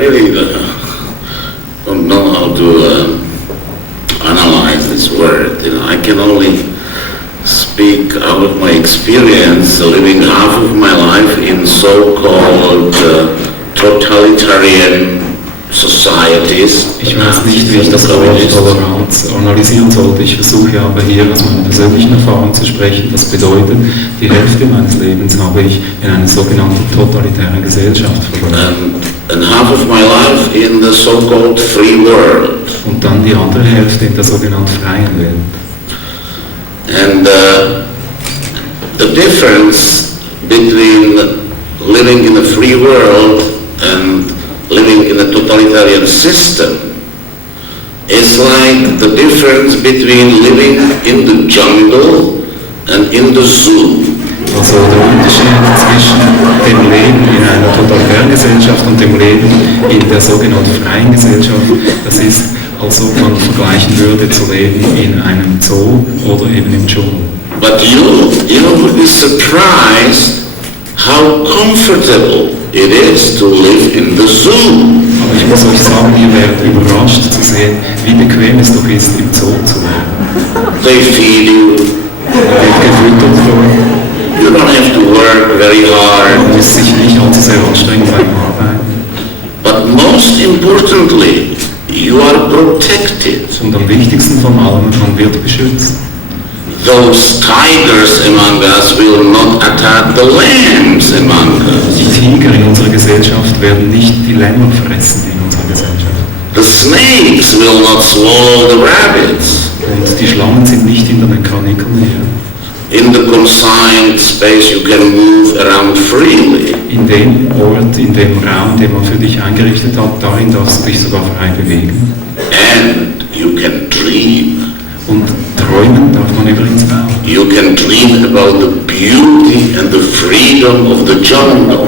really don't know how to analyze this word. You know, I can only speak out of my experience, living half of my life in so-called totalitarian societies. Ich weiß nicht, wie ich das Wort Toleranz analysieren sollte. Ich versuche aber hier aus meiner persönlichen Erfahrung zu sprechen. Das bedeutet, die Hälfte meines Lebens habe ich in einer sogenannten totalitären Gesellschaft verbracht. And half of my life in the so-called free world. Und dann die andere Hälfte in der sogenannten freien Welt. And the difference between living in a free world and living in a totalitarian system is like the difference between living in the jungle and in the zoo. Also der Unterschied zwischen dem Leben in einer totalitären Gesellschaft und dem Leben in der sogenannten freien Gesellschaft, das ist, als ob man vergleichen würde zu leben in einem Zoo oder eben im Dschungel. But you would be surprised how comfortable it is to live in the zoo. Aber ich muss euch sagen, ihr werdet überrascht zu sehen, wie bequem es doch ist, im Zoo zu leben. They feed you. Wird gefüttert worden. You don't have to work very hard. Man muss sich nicht allzu sehr anstrengen beim Arbeiten. But most importantly, you are protected. Und am wichtigsten von allem, man wird beschützt. Those tigers among us will not attack the lambs among us. Die Tiger in unserer Gesellschaft werden nicht die Lämmer fressen in unserer Gesellschaft. The snakes will not swallow the rabbits. Und die Schlangen sind nicht in der Mechanical-Nähe. In the consigned space you can move around freely. In dem Ort, in dem Raum, den man für dich eingerichtet hat, darin darfst du dich sogar frei bewegen. And you can dream. Und träumen darf man übrigens auch. You can dream about the beauty and the freedom of the jungle.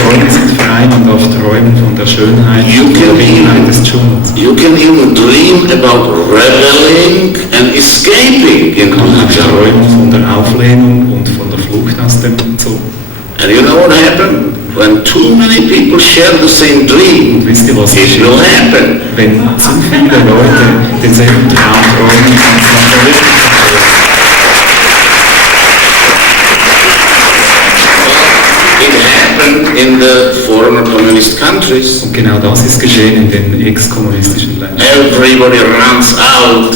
Träumen sind frei, man darf träumen von der Schönheit und der Regenheit des Dschungels. You can even dream about rebelling and escaping into the jungle. Träumen von der Auflehnung und von der Flucht aus dem Zoo. And you know what happened? When too many people share the same dream, Und wisst ihr, was it geschieht? will happen. Wenn zu viele Leute denselben Traum träumen, dann verwirklichen sie. In the former communist countries. Und genau das ist geschehen in den ex-kommunistischen Ländern. Everybody runs out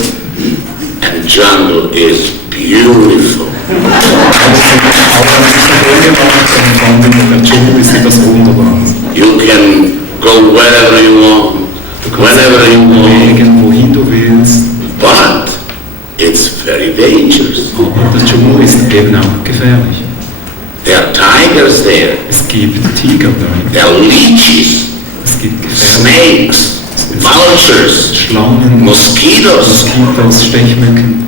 and jungle is beautiful. Der Dschungel ist etwas Wunderbares. You can go wherever you want, whenever you want. Wohin du willst. But it's very dangerous. Aber der Dschungel ist eben auch gefährlich. There are tigers there. Es gibt Tiger da. There are leeches. Es gibt snakes, vultures, Schlangen, mosquitoes. Stechmücken.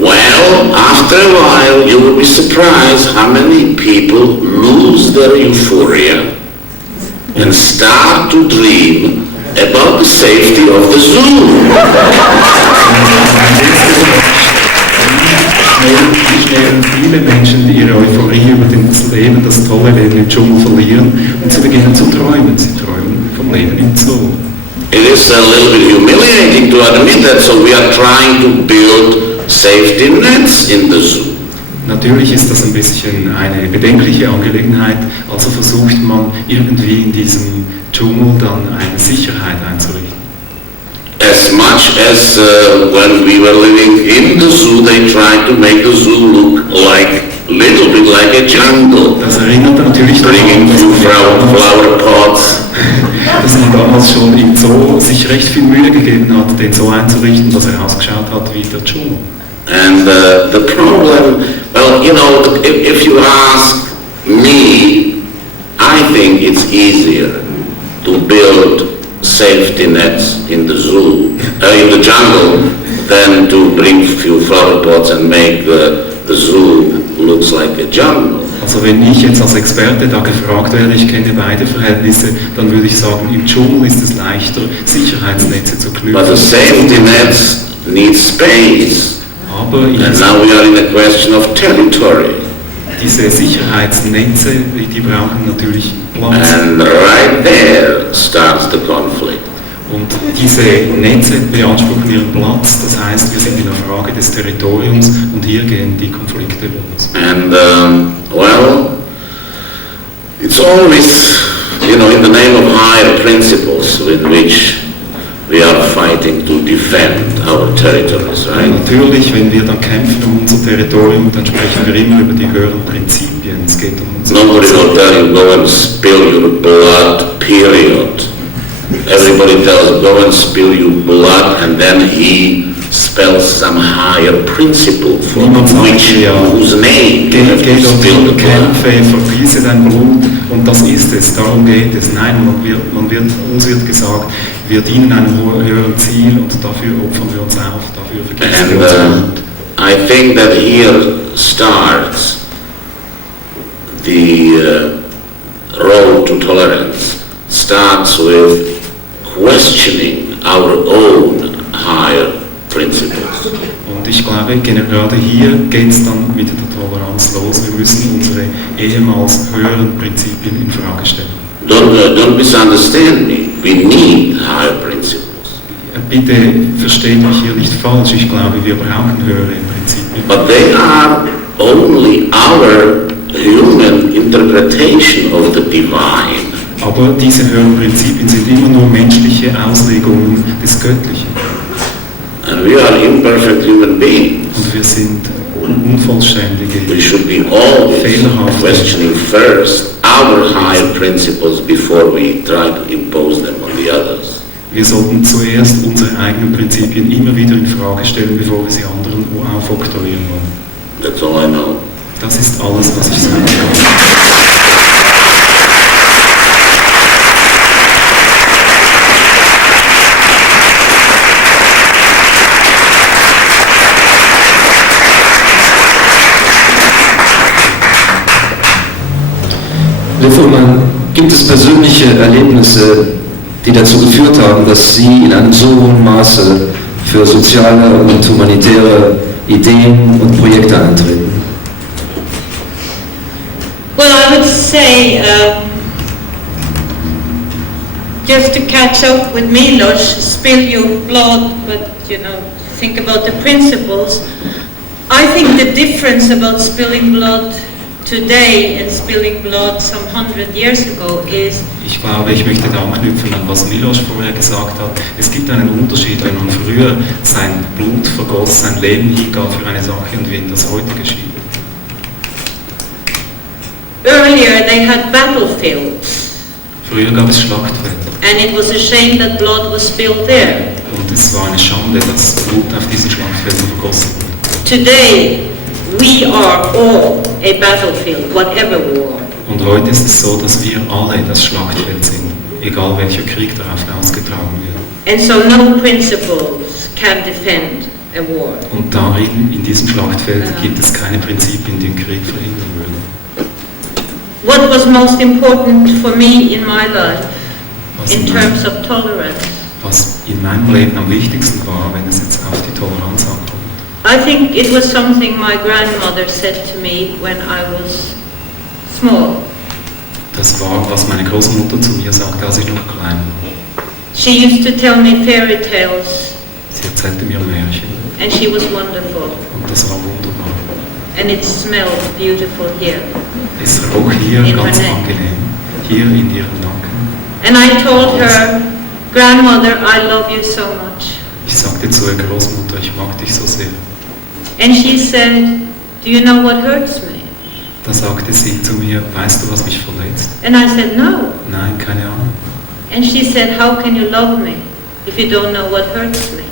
Well, after a while you will be surprised how many people lose their euphoria and start to dream about the safety of the zoo. Viele Menschen, die ihre Euphorie über das Leben, das tolle Leben im Dschungel verlieren und sie beginnen zu träumen. Sie träumen vom Leben im Zoo. It is a little bit humiliating to admit that, so we are trying to build safety nets in the zoo. Natürlich ist das ein bisschen eine bedenkliche Angelegenheit, also versucht man irgendwie in diesem Dschungel dann eine Sicherheit einzurichten. As much as when we were living in the zoo, they tried to make the zoo look like little bit like a jungle. Das erinnert natürlich bringing few flower pots. Dass man damals schon im Zoo sich recht viel Mühe gegeben hat, den so einzurichten, dass er ausgeschaut hat wie der Dschungel. And the problem, well, you know, if you ask me, I think it's easier to build safety nets in the zoo, in the jungle, than to bring few flower pots and make the zoo looks like a jungle. Also wenn ich jetzt als Experte da gefragt werde, ich kenne beide Verhältnisse, dann würde ich sagen, im Dschungel ist es leichter, Sicherheitsnetze zu knüpfen. But the safety nets needs space. Aber And now we are in a question of territory. diese Sicherheitsnetze, die brauchen natürlich Platz. And right there starts the conflict. Und diese Netze beanspruchen ihren Platz, das heißt, wir sind in der Frage des Territoriums und hier gehen die Konflikte los. And, well, it's always, in the name of higher principles with which we are fighting to defend our territories, right? Natürlich, wenn wir dann kämpfen um unser Territorium, dann sprechen wir immer über die höheren Prinzipien. Es geht um unser Nobody will tell you, go and spill your blood, period. Everybody tells, go and spill your blood, and then he spells some higher principle for whose name you have to spill the blood. Kämpfe, vergieße dein Blut, und das ist es, darum geht es. Nein, uns wird gesagt, wir dienen einem höheren Ziel und dafür opfern wir uns auf, dafür vergießen wir uns Blut. I think that here starts the road to tolerance, starts with questioning our own higher principles. Und ich glaube, gerade hier geht es dann mit der Toleranz los. Wir müssen unsere ehemals höheren Prinzipien in Frage stellen. Don't misunderstand me. We need higher principles. Bitte versteht mich hier nicht falsch. Ich glaube, wir brauchen höhere Prinzipien. But they are only our human interpretation of the divine. Aber diese höheren Prinzipien sind immer nur menschliche Auslegungen des Göttlichen. And we are imperfect human beings. Und wir sind unvollständige, We should be always fehlerhafte. questioning first our higher principles before we try to impose them on the others. Wir sollten zuerst unsere eigenen Prinzipien immer wieder in Frage stellen, bevor wir sie anderen aufoktroyieren wollen. That's all I know. Das ist alles, was ich sagen kann. Liv Ullmann, gibt es persönliche Erlebnisse, die dazu geführt haben, dass Sie in einem so hohen Maße für soziale und humanitäre Ideen und Projekte eintreten? Well, I would say, just to catch up with Milos, spill your blood, but think about the principles. I think the difference about spilling blood today and spilling blood some 100 years ago is... Ich glaube, ich möchte da anknüpfen an was Milos vorher gesagt hat. Es gibt einen Unterschied, wenn man früher sein Blut vergoss, sein Leben hingab für eine Sache und wie das heute geschieht. Earlier they had battlefields. Früher gab es Schlachtfelder. And it was a shame that blood was spilled there. Und es war eine Schande, dass Blut auf diesen Schlachtfeldern vergossen wurde. Today we are all a battlefield, whatever war. Und heute ist es so, dass wir alle das Schlachtfeld sind, egal welcher Krieg darauf ausgetragen wird. And so no principles can defend a war. Und darin, in diesem Schlachtfeld, gibt es keine Prinzipien, die den Krieg verhindern würden. What was most important for me in my life, in terms of tolerance? Was in meinem Leben am wichtigsten war, wenn es jetzt auf die Toleranz ankommt. I think it was something my grandmother said to me when I was small. Das war, was meine Großmutter zu mir sagte, als ich noch klein war. She used to tell me fairy tales. Sie erzählte mir Märchen. And she was wonderful. Und das war wunderbar. And it smelled beautiful here. Es roch hier In ganz her neck. angenehm, hier in ihrem Nacken. And I told her, Grandmother, I love you so much. Ich sagte zu ihr Großmutter, ich mag dich so sehr. And she said, do you know what hurts me? Da sagte sie zu mir, weißt du, was mich verletzt? And I said, no. Nein, keine Ahnung. And she said, how can you love me if you don't know what hurts me?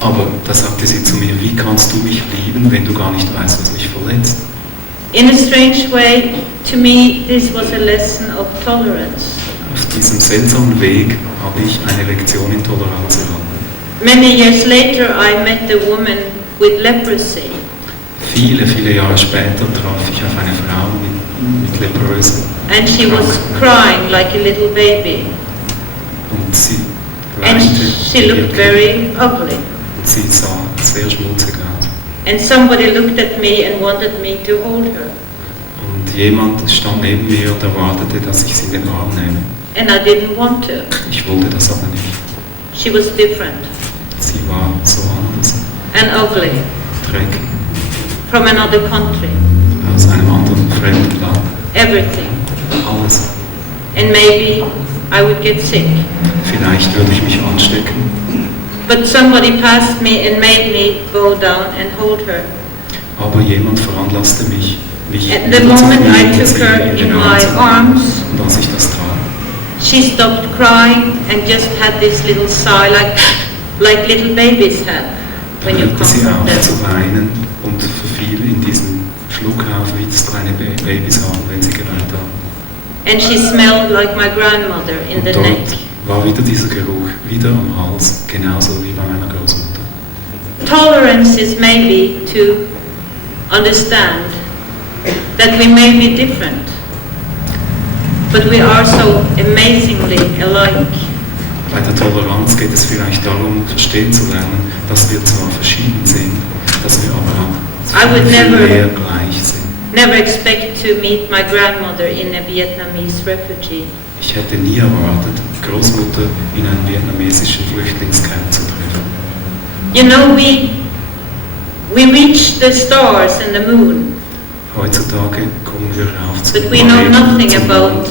Aber da sagte sie zu mir, wie kannst du mich lieben, wenn du gar nicht weißt, was mich verletzt? In a strange way, to me, this was a lesson of tolerance. Auf diesem seltsamen Weg habe ich eine Lektion in Toleranz erhalten. Many years later, I met the woman with leprosy. Viele, viele Jahre später traf ich auf eine Frau mit leprösen And she was crying like a little baby. und sie And weinte. she looked very ugly. und sie sah sehr schmutzig aus. And somebody looked at me and wanted me to hold her. Und jemand stand neben mir und erwartete, dass ich sie in den Arm nehme. And I didn't want to. Ich wollte das aber nicht. She was different Sie war so anders, and ugly, dreckig, from another country, aus einem anderen fremden Land. everything. Alles. And maybe I would get sick. Vielleicht würde ich mich anstecken. But somebody passed me and made me go down and hold her. Aber jemand veranlasste mich At the moment I took her in my arms, und als ich das tat, she stopped crying and just had this little sigh like little babies have when you hörte sie comfort auf them. zu weinen und verfiel in diesen Schluck auf, wie das kleine Babys haben, wenn sie geweint haben. And she smelled like my grandmother in Und the dort neck. war wieder dieser Geruch, wieder am Hals, genauso wie bei meiner Großmutter. Tolerance is maybe to understand that we may be different, but we are so amazingly alike. Bei der Toleranz geht es vielleicht darum, verstehen zu lernen, dass wir zwar verschieden sind, dass wir aber auch viel mehr gleich sind. Never expect to meet my grandmother in a Vietnamese refugee. Ich hätte nie erwartet, Großmutter in einem vietnamesischen Flüchtlingscamp zu treffen. You know, we reach the stars and the moon, Heutzutage kommen wir rauf zu but we den know Planeten, nothing zum about Mond,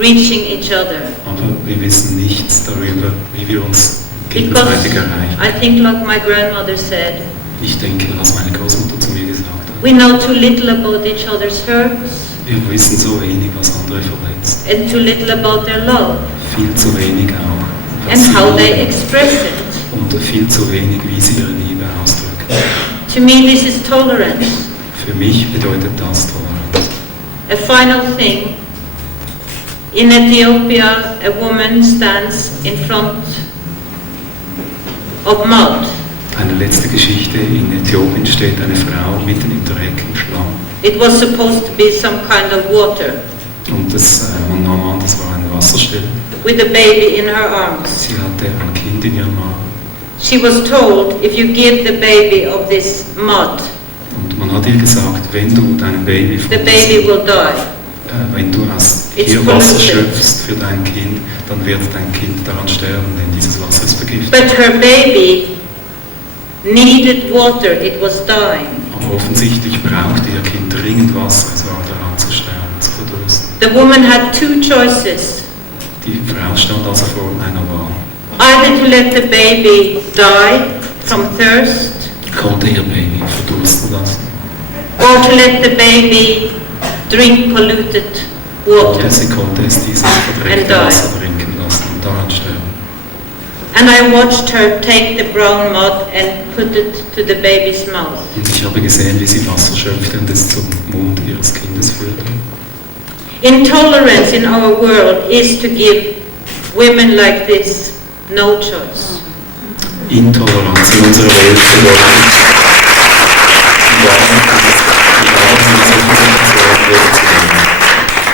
reaching each other. aber wir wissen nichts darüber, wie wir uns Because gegenseitig erreichen. I think, like my grandmother said, Ich denke, was meine Großmutter zu mir gesagt hat. we know too little about each other's hurts Wir wissen so wenig, was andere verletzt. and too little about their love Viel zu wenig auch, was and sie how they lieben. express it. Und viel zu wenig, wie sie ihre Liebe ausdrücken. To me, this is tolerance. Für mich bedeutet das Toleranz. A final thing. In Ethiopia, a woman stands in front of mud. Eine letzte Geschichte. In Äthiopien steht eine Frau mitten im Dreck, im Schlamm. It was supposed to be some kind of water, Und man nahm an, das war eine Wasserstelle. with a baby in her arms. Sie hatte ein Kind in ihrem Arm. She was told, if you give the baby of this mud, Und man hat ihr gesagt, wenn du deinem Baby von the baby will die. wenn du aus It's hier Wasser polluted. schöpfst für dein Kind, dann wird dein Kind daran sterben, denn dieses Wasser ist vergiftet. But her baby needed water, it was dying. Aber offensichtlich brauchte ihr Kind dringend Wasser, es war daran zu sterben, zu verdursten. The woman had two choices, Die Frau stand also vor einer Wahl. either to let the baby die from thirst, Konnte ihr Baby verdursten lassen? or to let the baby drink polluted water. Oder sie konnte es dieses verdreckte And die. Wasser trinken lassen und daran sterben. And I watched her take the brown mud and put it to the baby's mouth. Und ich habe gesehen, wie sie Wasser schöpfte und es zum Mund ihres Kindes führte. Intolerance in our world is to give women like this no choice. Intoleranz in unserer Welt bedeutet,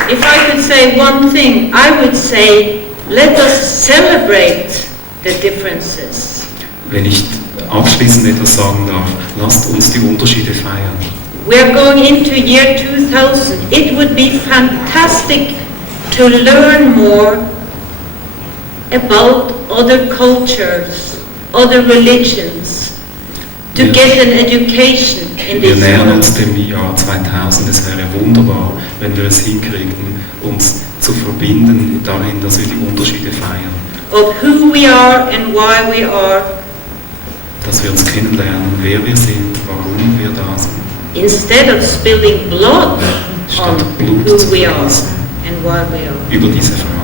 If I could say one thing, I would say, let us celebrate the differences. wenn ich abschließend etwas sagen darf, lasst uns die Unterschiede feiern. We are going into year 2000. It would be fantastic to learn more about other cultures, other religions, to get an education in Wir this nähern uns world. dem Jahr 2000. Es wäre wunderbar, wenn wir es hinkriegen, uns zu verbinden darin, dass wir die Unterschiede feiern. Of who we are and why we are, Dass wir uns kennenlernen, wer wir sind, warum wir da sind. instead of spilling blood on Statt Blut who zu we are vergießen and why we are. über diese Frage.